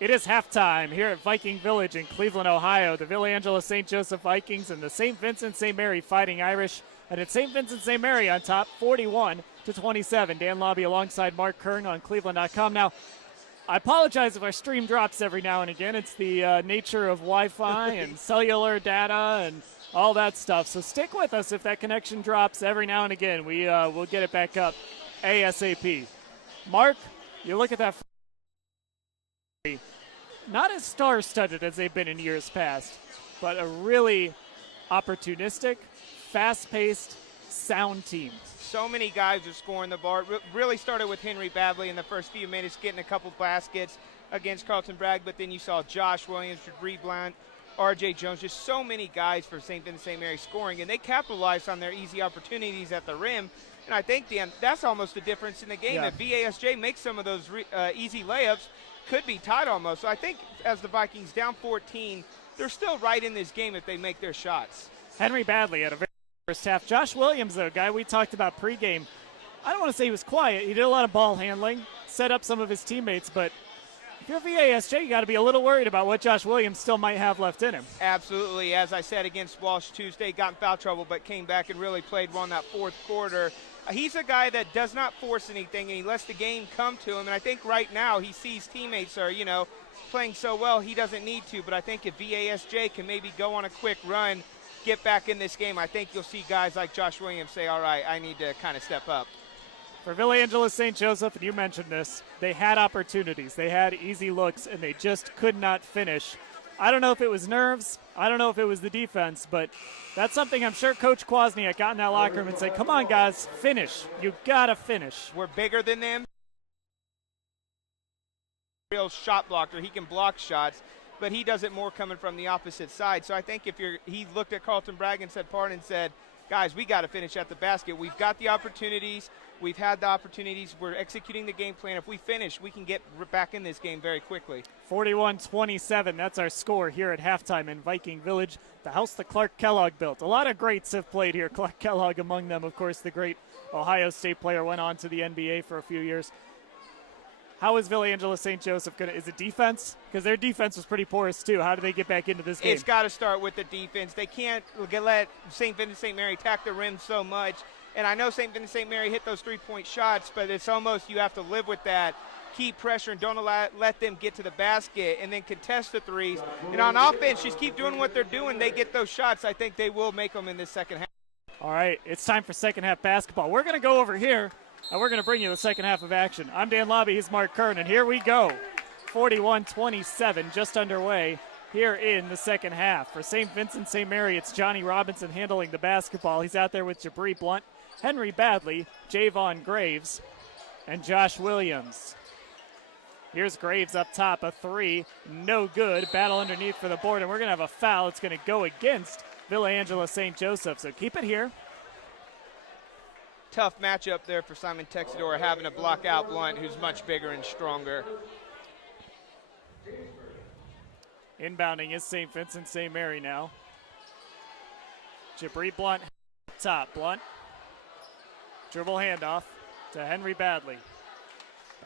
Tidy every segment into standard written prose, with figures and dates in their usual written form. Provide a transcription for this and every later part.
It is halftime here at Viking Village in Cleveland, Ohio. The Villangela St. Joseph Vikings and the St. Vincent-St-Mary Fighting Irish. And it's St. Vincent-St-Mary on top, 41-27. Dan Lobby alongside Mark Kern on cleveland.com. Now, I apologize if our stream drops every now and again. It's the nature of Wi-Fi and cellular data and all that stuff. So stick with us if that connection drops every now and again. We'll get it back up ASAP. Mark, you look at that. Not as star-studded as they've been in years past, but a really opportunistic, fast-paced, sound team. So many guys are scoring the ball. Really started with Henry Badley in the first few minutes, getting a couple baskets against Carlton Bragg, but then you saw Josh Williams, Jabri Blount, R.J. Jones, just so many guys for St. Vincent-St-Mary scoring, and they capitalized on their easy opportunities at the rim. And I think, Dan, that's almost the difference in the game. Yeah. If VASJ makes some of those easy layups, could be tied almost. So I think as the Vikings down 14, they're still right in this game if they make their shots. Henry Badley had a very first half. Josh Williams, though, guy we talked about pregame, I don't want to say he was quiet. He did a lot of ball handling, set up some of his teammates, but if you're VASJ, you got to be a little worried about what Josh Williams still might have left in him. Absolutely. As I said against Walsh Tuesday, got in foul trouble, but came back and really played well in that fourth quarter. He's a guy that does not force anything, and he lets the game come to him. And I think right now he sees teammates are, playing so well he doesn't need to. But I think if VASJ can maybe go on a quick run, get back in this game, I think you'll see guys like Josh Williams say, all right, I need to kind of step up. For Villangela St. Joseph, and you mentioned this, they had opportunities. They had easy looks, and they just could not finish. I don't know if it was nerves. I don't know if it was the defense, but that's something I'm sure Coach Kwasniak got in that locker room and said, come on, guys, finish. You got to finish. We're bigger than them. Real shot blocker. He can block shots, but he does it more coming from the opposite side. So I think he looked at Carlton Bragg and said, guys, we got to finish at the basket. We've got the opportunities. We've had the opportunities. We're executing the game plan. If we finish, we can get back in this game very quickly. 41-27, that's our score here at halftime in Viking Village, the house that Clark Kellogg built. A lot of greats have played here. Clark Kellogg among them, of course, the great Ohio State player, went on to the NBA for a few years. How is Villangela St. Joseph going to – is it defense? Because their defense was pretty porous too. How do they get back into this game? It's got to start with the defense. They can't let St. Vincent-St-Mary attack the rim so much. And I know St. Vincent-St-Mary hit those three-point shots, but it's almost you have to live with that. Keep pressure and don't let them get to the basket and then contest the threes. And on offense, just keep doing what they're doing. They get those shots. I think they will make them in this second half. All right, it's time for second half basketball. We're going to go over here, and we're going to bring you the second half of action. I'm Dan Lobby. He's Mark Kern, and here we go. 41-27, just underway here in the second half. For St. Vincent-St-Mary, it's Johnny Robinson handling the basketball. He's out there with Jabri Blount, Henry Badley, Javon Graves, and Josh Williams. Here's Graves up top, a three, no good. Battle underneath for the board, and we're going to have a foul. It's going to go against Villangela St. Joseph, so keep it here. Tough matchup there for Simon Texador, having to block out Blunt, who's much bigger and stronger. Inbounding is St. Vincent-St-Mary now. Jabri Blount top. Blount. Dribble handoff to Henry Badley.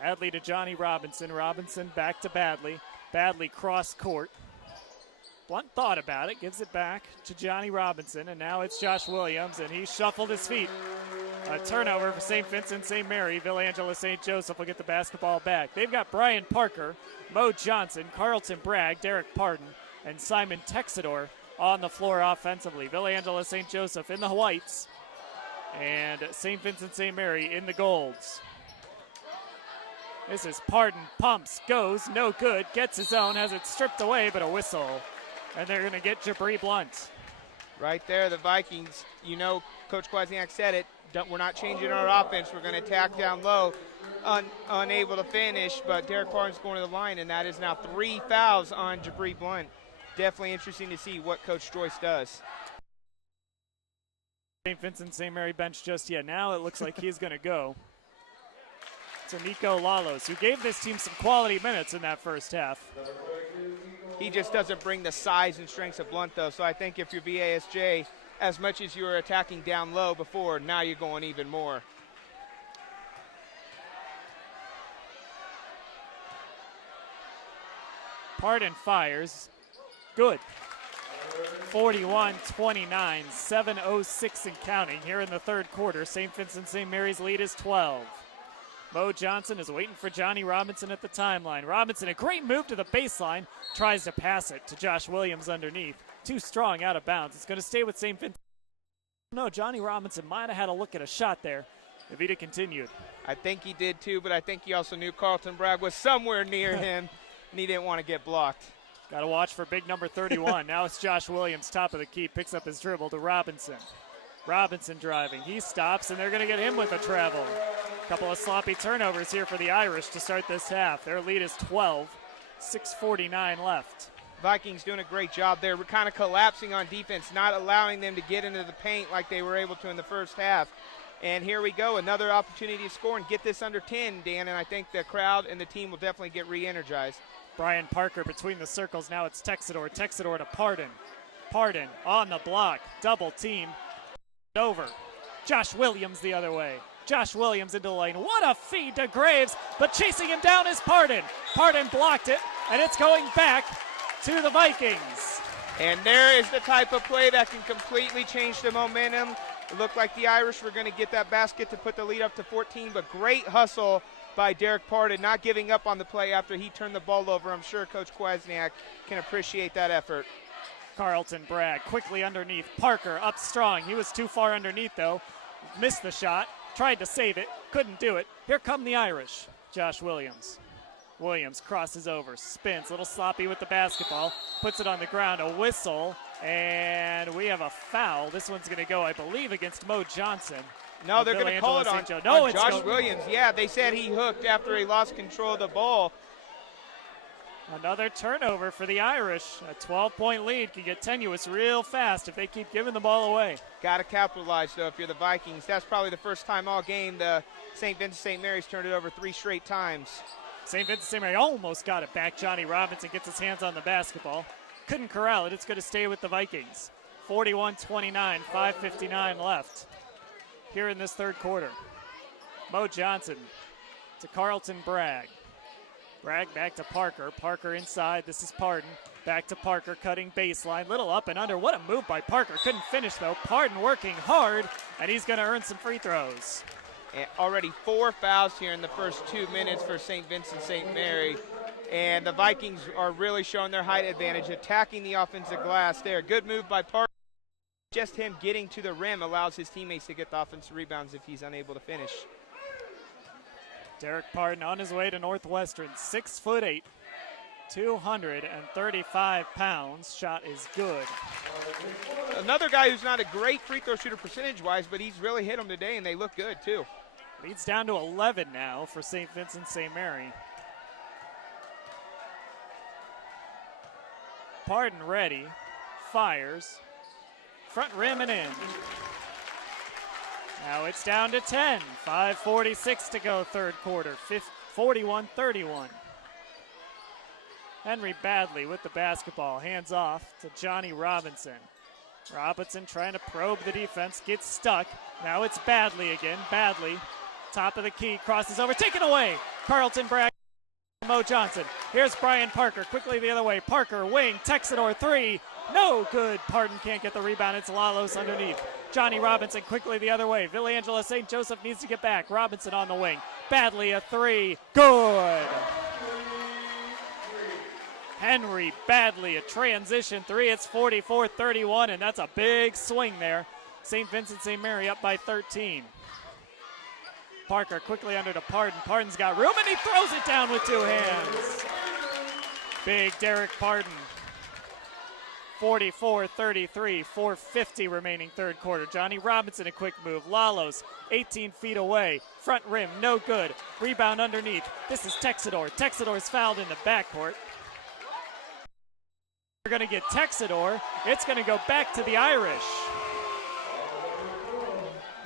Badley to Johnny Robinson. Robinson back to Badley. Badley cross court. Blount thought about it, gives it back to Johnny Robinson, and now it's Josh Williams, and he shuffled his feet. A turnover for St. Vincent-St-Mary. Villangela St. Joseph will get the basketball back. They've got Brian Parker, Mo Johnson, Carlton Bragg, Derek Pardon, and Simon Texador on the floor offensively. Villangela St. Joseph in the whites, and St. Vincent-St-Mary in the golds. This is Pardon, pumps, goes, no good, gets his own, has it stripped away, but a whistle. And they're going to get Jabri Blount. Right there, the Vikings, Coach Kwasniak said it, we're not changing our offense. We're going to attack down low, unable to finish, but Derek Pardon's going to the line, and that is now 3 fouls on Jabri Blount. Definitely interesting to see what Coach Joyce does. St. Vincent-St-Mary bench just yet. Now it looks like he's going to go to Nico Lalos, who gave this team some quality minutes in that first half. He just doesn't bring the size and strength of Blount, though, so I think if you're VASJ, as much as you were attacking down low before, now you're going even more. Pardon fires. Good. 41-29, 7:06 and counting here in the third quarter. St. Vincent-St. Mary's lead is 12. Mo Johnson is waiting for Johnny Robinson at the timeline. Robinson, a great move to the baseline, tries to pass it to Josh Williams underneath. Too strong, out of bounds. It's going to stay with St. Vincent. No, Johnny Robinson might have had a look at a shot there if he'd have continued. I think he did too, but I think he also knew Carlton Bragg was somewhere near him, and he didn't want to get blocked. Got to watch for big number 31. Now it's Josh Williams, top of the key, picks up his dribble to Robinson. Robinson driving. He stops, and they're going to get him with a travel. A couple of sloppy turnovers here for the Irish to start this half. Their lead is 12, 6:49 left. Vikings doing a great job there. We're kind of collapsing on defense, not allowing them to get into the paint like they were able to in the first half. And here we go, another opportunity to score and get this under 10, Dan, and I think the crowd and the team will definitely get re-energized. Brian Parker between the circles. Now it's Texador. Texador to Pardon. Pardon on the block. Double team. Over. Josh Williams the other way. Josh Williams into the lane. What a feed to Graves, but chasing him down is Pardon. Pardon blocked it, and it's going back to the Vikings. And there is the type of play that can completely change the momentum. It looked like the Irish were going to get that basket to put the lead up to 14, but great hustle by Derek Pardon, not giving up on the play after he turned the ball over. I'm sure Coach Kwasniak can appreciate that effort. Carlton Bragg quickly underneath. Parker up strong. He was too far underneath, though. Missed the shot. Tried to save it. Couldn't do it. Here come the Irish. Josh Williams. Williams crosses over. Spins. A little sloppy with the basketball. Puts it on the ground. A whistle. And we have a foul. This one's going to go, I believe, against Mo Johnson. No, they're going to call it on Josh Williams. Yeah, they said he hooked after he lost control of the ball. Another turnover for the Irish. A 12-point lead can get tenuous real fast if they keep giving the ball away. Got to capitalize, though, if you're the Vikings. That's probably the first time all game the St. Vincent-St. Mary's turned it over 3 straight times. St. Vincent-St. Mary almost got it back. Johnny Robinson gets his hands on the basketball. Couldn't corral it. It's going to stay with the Vikings. 41-29, 5:59 left here in this third quarter. Mo Johnson to Carlton Bragg. Bragg back to Parker. Parker inside. This is Pardon. Back to Parker, cutting baseline. Little up and under. What a move by Parker. Couldn't finish, though. Pardon working hard, and he's going to earn some free throws. And already 4 fouls here in the first 2 minutes for St. Vincent-St. Mary. And the Vikings are really showing their height advantage, attacking the offensive glass there. Good move by Parker. Just him getting to the rim allows his teammates to get the offensive rebounds if he's unable to finish. Derek Pardon on his way to Northwestern, 6'8", 235 pounds. Shot is good. Another guy who's not a great free throw shooter percentage-wise, but he's really hit them today, and they look good, too. Leads down to 11 now for St. Vincent-St. Mary. Pardon ready, fires, front rim and in. Now it's down to 10, 5:46 to go third quarter, 41-31. Henry Badley with the basketball, hands off to Johnny Robinson. Robinson trying to probe the defense, gets stuck. Now it's Badley again, Badley, top of the key, crosses over, taken away. Carlton Bragg. Mo Johnson. Here's Brian Parker, quickly the other way. Parker, wing, Texador, 3. No good. Pardon can't get the rebound. It's Lalos underneath. Johnny Robinson quickly the other way. Villangela St. Joseph needs to get back. Robinson on the wing. Badley a 3. Good. Henry Badley a transition 3. It's 44-31, and that's a big swing there. St. Vincent-St. Mary up by 13. Parker quickly under to Pardon. Pardon's got room, and he throws it down with 2 hands. Big Derek Pardon. 44-33, 4:50 remaining third quarter. Johnny Robinson, a quick move. Lalos, 18 feet away. Front rim, no good. Rebound underneath. This is Texador. Texador's fouled in the backcourt. We're going to get Texador. It's going to go back to the Irish.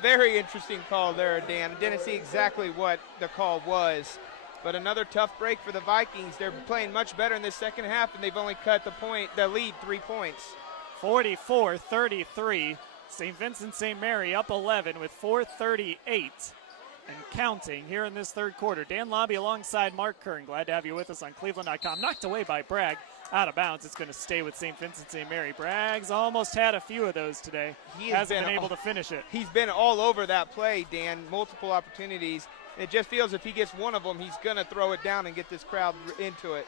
Very interesting call there, Dan. Didn't see exactly what the call was, but another tough break for the Vikings. They're playing much better in this second half, and they've only cut the lead 3 points. 44-33. St. Vincent-St. Mary up 11 with 4:38 and counting here in this third quarter. Dan Lobby alongside Mark Kern. Glad to have you with us on cleveland.com. Knocked away by Bragg. out of bounds. It's going to stay with St. Vincent-St-Mary. Bragg's almost had a few of those today. He hasn't been able to finish it. He's been all over that play, Dan, multiple opportunities. It just feels if he gets one of them, he's going to throw it down and get this crowd into it.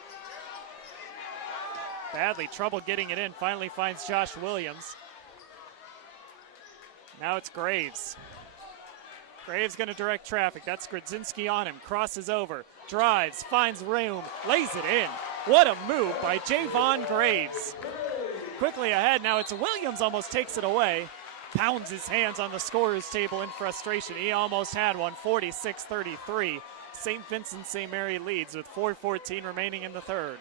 Badly, trouble getting it in. Finally finds Josh Williams. Now it's Graves. Graves going to direct traffic. That's Grodzinski on him. Crosses over. Drives. Finds room. Lays it in. What a move by Javon Graves. Quickly ahead. Now it's Williams almost takes it away. Pounds his hands on the scorer's table in frustration. He almost had one. 46-33. St. Vincent-St. Mary leads with 4:14 remaining in the third.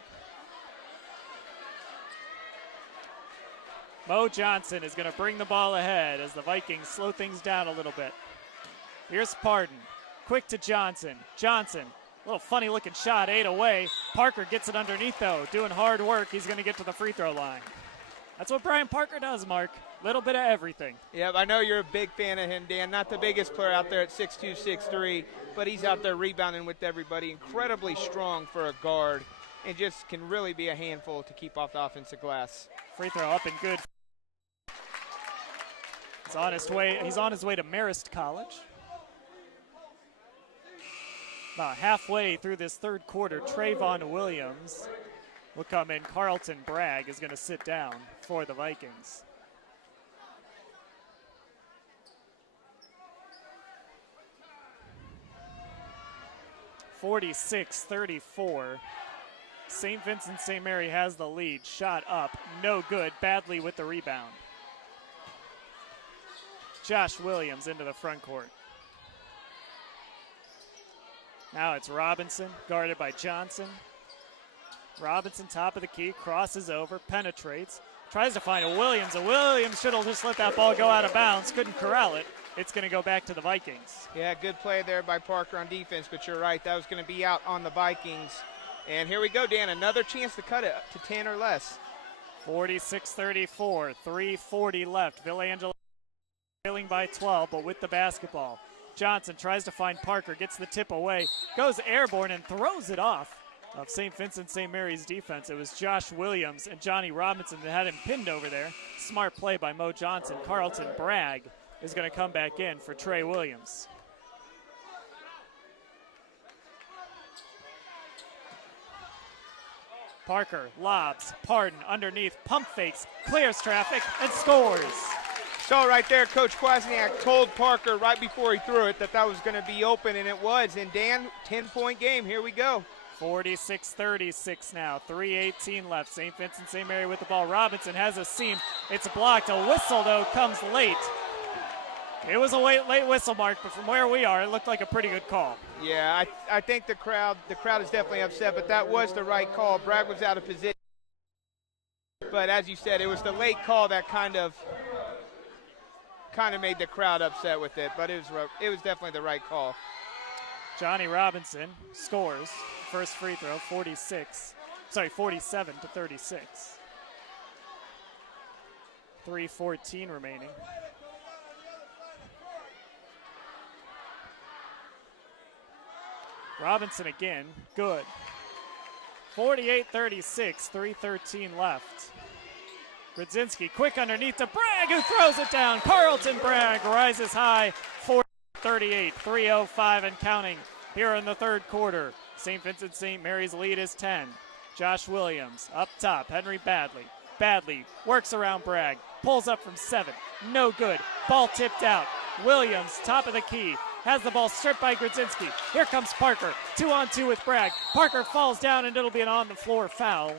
Mo Johnson is going to bring the ball ahead as the Vikings slow things down a little bit. Here's Pardon. Quick to Johnson. Johnson, a little funny looking shot, 8 away. Parker gets it underneath though, doing hard work. He's going to get to the free throw line. That's what Brian Parker does, Mark. Little bit of everything. Yeah, I know you're a big fan of him, Dan. Not the biggest player out there at 6'2", 6'3", but he's out there rebounding with everybody. Incredibly strong for a guard and just can really be a handful to keep off the offensive glass. Free throw up and good. He's on his way to Marist College. About halfway through this third quarter, Trayvon Williams will come in. Carlton Bragg is going to sit down for the Vikings. (46-34). St. Vincent-St. Mary has the lead. Shot up, no good. Badly with the rebound. Josh Williams into the front court. Now it's Robinson, guarded by Johnson. Robinson, top of the key, crosses over, penetrates, tries to find a Williams. Williams should have just let that ball go out of bounds, couldn't corral it. It's going to go back to the Vikings. Yeah, good play there by Parker on defense, but you're right, that was going to be out on the Vikings. And here we go, Dan, another chance to cut it to 10 or less. 46-34, 3:40 left. Villangelo trailing by 12, but with the basketball. Johnson tries to find Parker, gets the tip away, goes airborne and throws it off of St. Vincent-St. Mary's defense. It was Josh Williams and Johnny Robinson that had him pinned over there. Smart play by Mo Johnson. Carlton Bragg is going to come back in for Trey Williams. Parker lobs, Pardon underneath, pump fakes, clears traffic, and scores. So right there, Coach Kwasniak told Parker right before he threw it that was going to be open, and it was. And Dan, 10-point game. Here we go. 46-36 now. 3:18 left. St. Vincent-St. Mary with the ball. Robinson has a seam. It's blocked. A whistle, though, comes late. It was a late whistle, Mark, but from where we are, it looked like a pretty good call. Yeah, I think the crowd is definitely upset, but that was the right call. Bragg was out of position. But as you said, it was the late call that kind of made the crowd upset with it, but it was definitely the right call. Johnny Robinson scores first free throw, 47-36. 3:14 remaining. Robinson again, good. 48-36, 3:13 left. Grodzinski quick underneath to Bragg, who throws it down. Carlton Bragg rises high, 40-38, 3:05 and counting here in the third quarter. St. Vincent-St. Mary's lead is 10. Josh Williams up top, Henry Badley. Badley works around Bragg, pulls up from 7, no good. Ball tipped out. Williams, top of the key, has the ball stripped by Grodzinski. Here comes Parker, 2-on-2 with Bragg. Parker falls down and it'll be an on-the-floor foul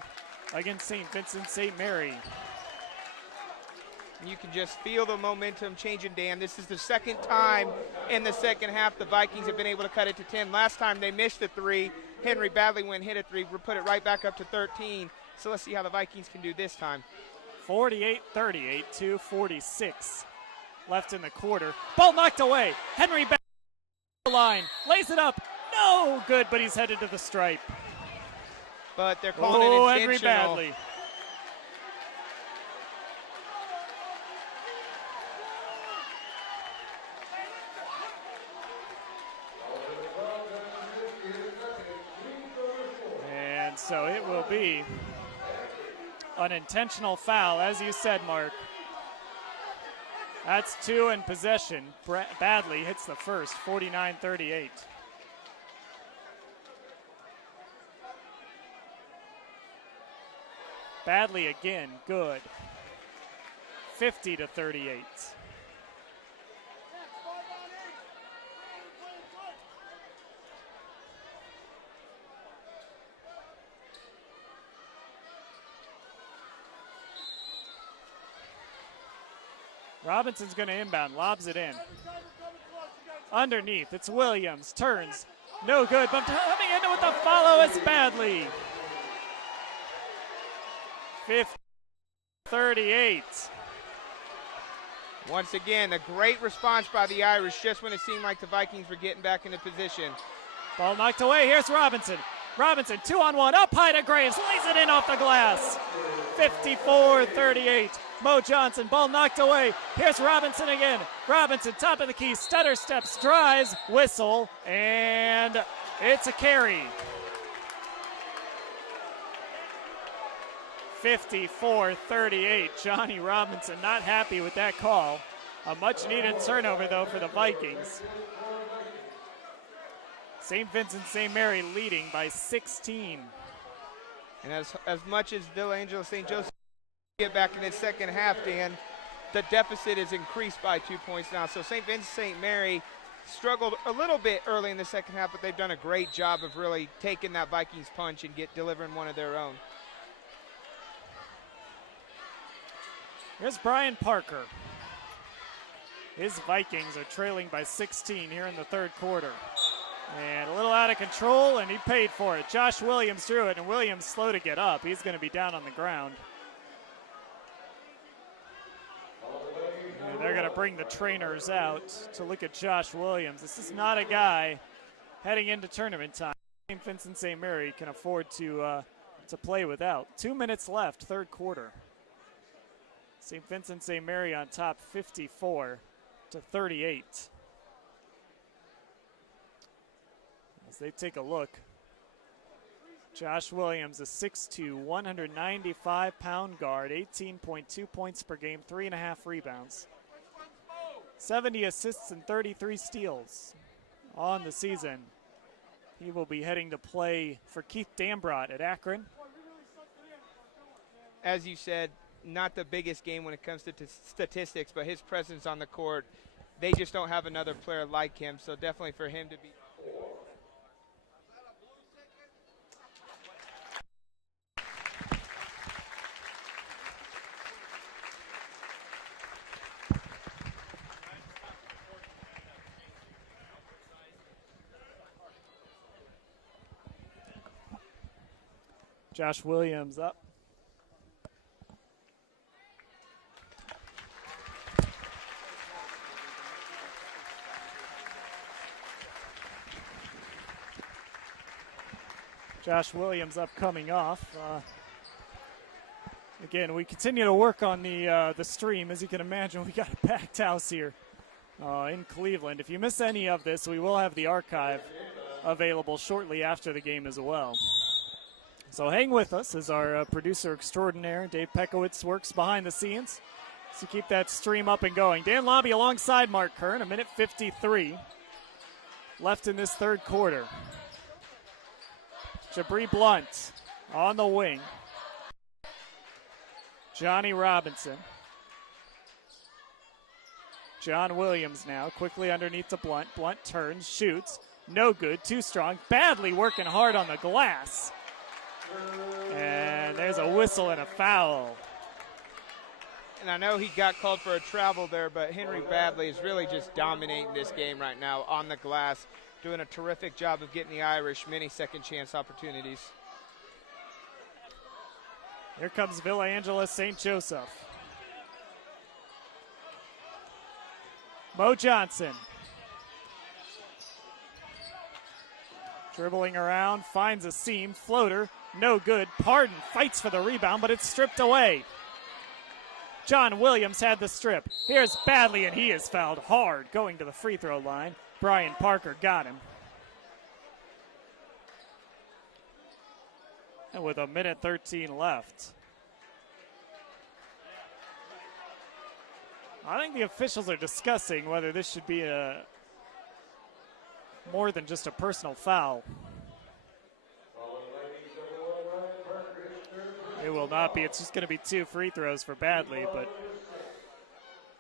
against St. Vincent-St. Mary. You can just feel the momentum changing, Dan. This is the second time in the second half the Vikings have been able to cut it to 10. Last time they missed a 3. Henry Badley went and hit a 3. We put it right back up to 13. So let's see how the Vikings can do this time. 48-38, 2:46 left in the quarter. Ball knocked away. Henry Badley line, lays it up. No good, but he's headed to the stripe. But they're calling it intentional. Henry Badley. And so it will be an intentional foul, as you said, Mark. That's 2 in possession. Badley hits the first, 49-38. Badley again, good. 50-38. Robinson's going to inbound, lobs it in. Underneath, it's Williams, turns, no good, but coming in with the follow is Badley. 50-38. Once again, a great response by the Irish just when it seemed like the Vikings were getting back into position. Ball knocked away, here's Robinson. Robinson, 2-on-1, up high to Graves, lays it in off the glass. 54-38. Mo Johnson, ball knocked away. Here's Robinson again. Robinson, top of the key, stutter steps, drives, whistle, and it's a carry. 54-38. Johnny Robinson not happy with that call. A much-needed turnover, though, for the Vikings. St. Vincent-St-Mary leading by 16. And as much as Villa Angela St. Joseph get back in the second half, Dan, the deficit is increased by 2 points now. So St. Vincent-St-Mary struggled a little bit early in the second half, but they've done a great job of really taking that Vikings punch and delivering one of their own. Here's Brian Parker. His Vikings are trailing by 16 here in the third quarter. And a little out of control, and he paid for it. Josh Williams drew it, and Williams slow to get up. He's going to be down on the ground. And they're going to bring the trainers out to look at Josh Williams. This is not a guy heading into tournament time. St. Vincent-St. Mary can afford to play without. 2 minutes left, third quarter. St. Vincent-St. Mary on top, 54-38. As they take a look, Josh Williams, a 6'2", 195-pound guard, 18.2 points per game, 3.5 rebounds, 70 assists and 33 steals on the season. He will be heading to play for Keith Dambrot at Akron. As you said, not the biggest game when it comes to statistics, but his presence on the court, they just don't have another player like him, so definitely for him to be. Josh Williams up. Josh Williams up coming off. Again, we continue to work on the stream. As you can imagine, we got a packed house here in Cleveland. If you miss any of this, we will have the archive available shortly after the game as well. So hang with us as our producer extraordinaire, Dave Pekowitz, works behind the scenes to keep that stream up and going. Dan Lobby alongside Mark Kern, 1:53 left in this third quarter. Jabri Blunt on the wing. Johnny Robinson. John Williams now quickly underneath to Blunt. Blunt turns, shoots. No good, too strong. Badly working hard on the glass. And there's a whistle and a foul. And I know he got called for a travel there, but Henry Badley is really just dominating this game right now on the glass, doing a terrific job of getting the Irish many second chance opportunities. Here comes Villa Angela St. Joseph. Mo Johnson. Dribbling around, finds a seam, floater, no good. Pardon fights for the rebound, but it's stripped away. John Williams had the strip. Here's Badley, and he is fouled hard going to the free throw line. Brian Parker got him. And with 1:13 left, I think the officials are discussing whether this should be more than just a personal foul. It will not be. It's just going to be 2 free throws for Badley. But,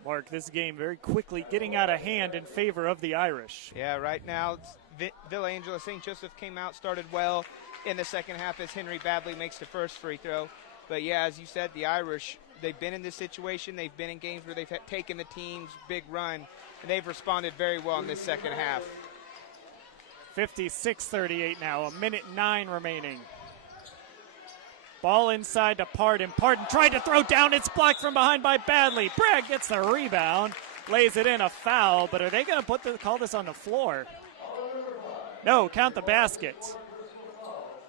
Mark, this game very quickly getting out of hand in favor of the Irish. Yeah, right now, Villa Angela St. Joseph came out, started well in the second half as Henry Badley makes the first free throw. But, yeah, as you said, the Irish, they've been in this situation. They've been in games where they've taken the team's big run, and they've responded very well in this second half. 56-38 now, 1:09 remaining. Ball inside to Pardon. Pardon tried to throw down. It's blocked from behind by Badley. Bragg gets the rebound, lays it in, a foul. But are they going to call this on the floor? No, count the basket.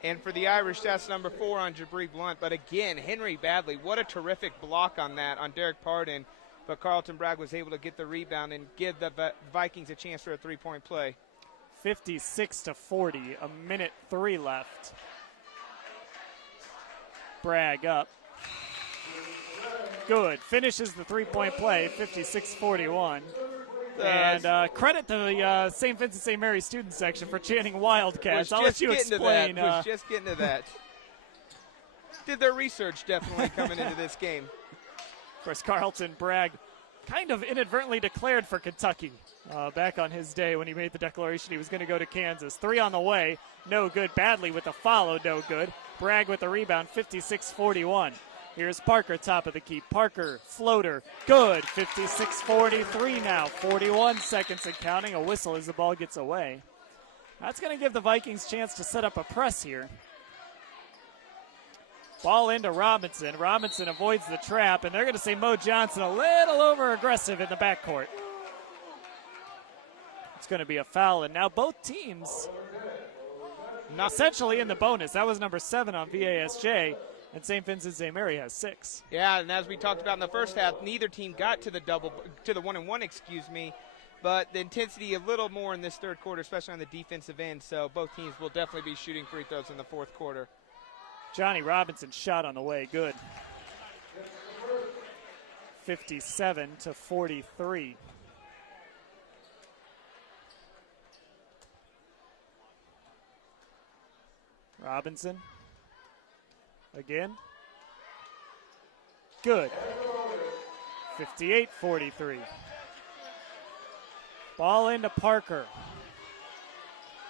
And for the Irish, that's number 4 on Jabri Blunt. But again, Henry Badley, what a terrific block on that on Derek Pardon. But Carlton Bragg was able to get the rebound and give the Vikings a chance for a 3-point play. 56-40, 1:03 left. Bragg up. Good. Finishes the 3-point play, 56-41. And credit to the St. Vincent-St-Mary student section for chanting Wildcats. I'll let you explain. Was just getting to that. Did their research definitely coming into this game. Of course, Carlton Bragg kind of inadvertently declared for Kentucky back on his day when he made the declaration he was going to go to Kansas. 3 on the way, no good. Badley with the follow, no good. Bragg with the rebound, 56-41. Here's Parker, top of the key. Parker, floater, good. 56-43 now. 41 seconds and counting. A whistle as the ball gets away. That's going to give the Vikings a chance to set up a press here. Ball into Robinson. Robinson avoids the trap, and they're going to say Mo Johnson a little over-aggressive in the backcourt. It's going to be a foul, and now both teams essentially in the bonus. That was number 7 on VASJ, and St. Vincent-St. Mary has 6. Yeah, and as we talked about in the first half, neither team got to the 1-and-1, but the intensity a little more in this third quarter, especially on the defensive end, so both teams will definitely be shooting free throws in the fourth quarter. Johnny Robinson's shot on the way, good. 57-43. Robinson. Again. Good. 58-43. Ball into Parker.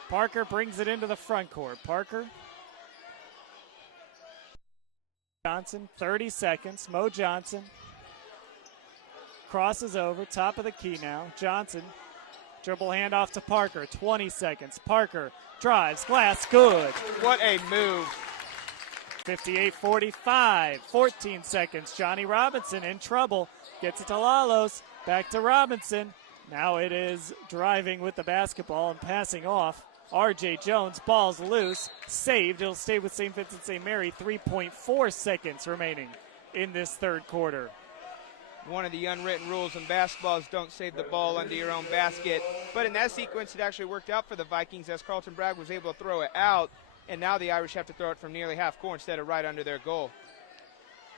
Parker brings it into the front court. Parker. Johnson, 30 seconds. Mo Johnson. Crosses over, top of the key now. Johnson. Dribble handoff to Parker, 20 seconds. Parker drives, glass, good. What a move. 58-45, 14 seconds. Johnny Robinson in trouble. Gets it to Lalos, back to Robinson. Now it is driving with the basketball and passing off. R.J. Jones, ball's loose, saved. It'll stay with St. Vincent-St. Mary. 3.4 seconds remaining in this third quarter. One of the unwritten rules in basketball is don't save the ball under your own basket. But in that sequence, it actually worked out for the Vikings as Carlton Bragg was able to throw it out. And now the Irish have to throw it from nearly half court instead of right under their goal.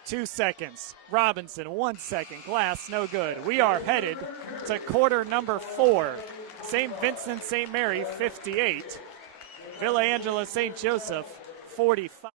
2 seconds. Robinson, 1 second. Glass, no good. We are headed to quarter number 4. St. Vincent-St. Mary, 58. Villa Angela St. Joseph, 45.